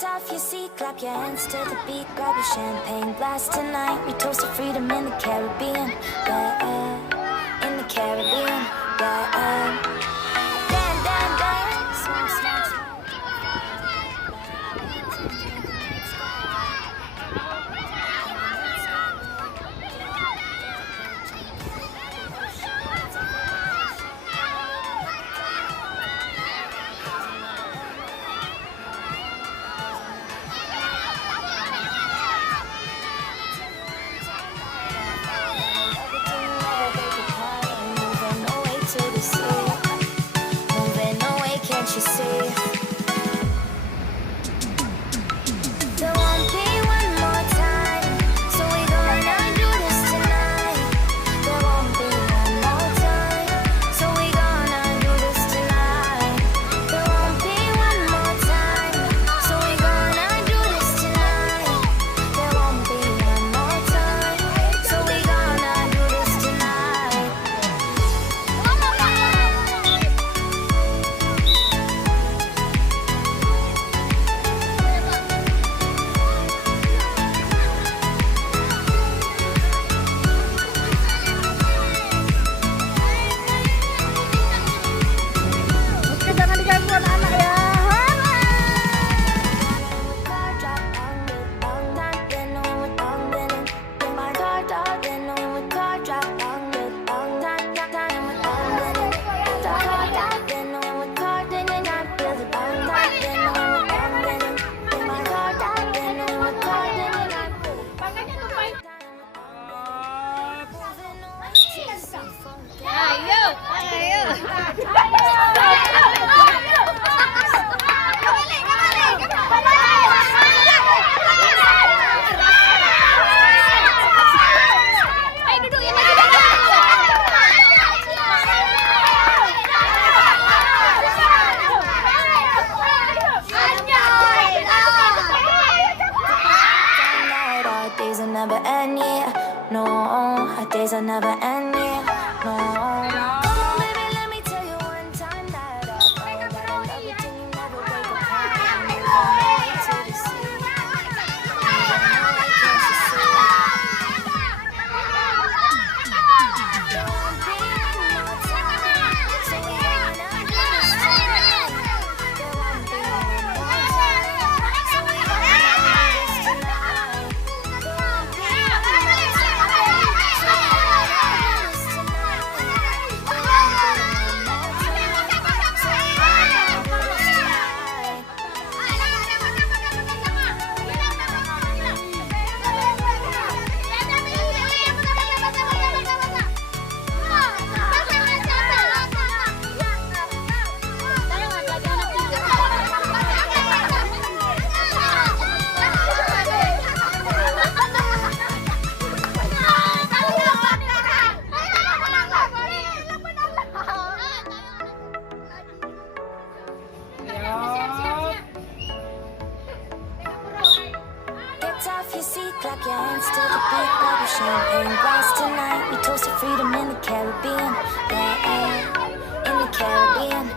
Off your seat, clap your hands to the beat, grab your champagne glass tonight. We toast to freedom in the Caribbean, yeah, in the Caribbean, yeah. Dan, dan, dan, swing, swing, swing. Days will never end, yeah. No, our days will never end, yeah. No. Come on, baby, let me tell you one time that I found that I love you till you never break apart. And you don't know it till you see. You don't know it, can't you see? There won't be no time, so we gonna do this tonight. There won't be no time, so we gonna do this tonight. Off your seat, clap your hands to the beat, grab your champagne glass tonight. We toast to freedom in the Caribbean, yeah, in the Caribbean.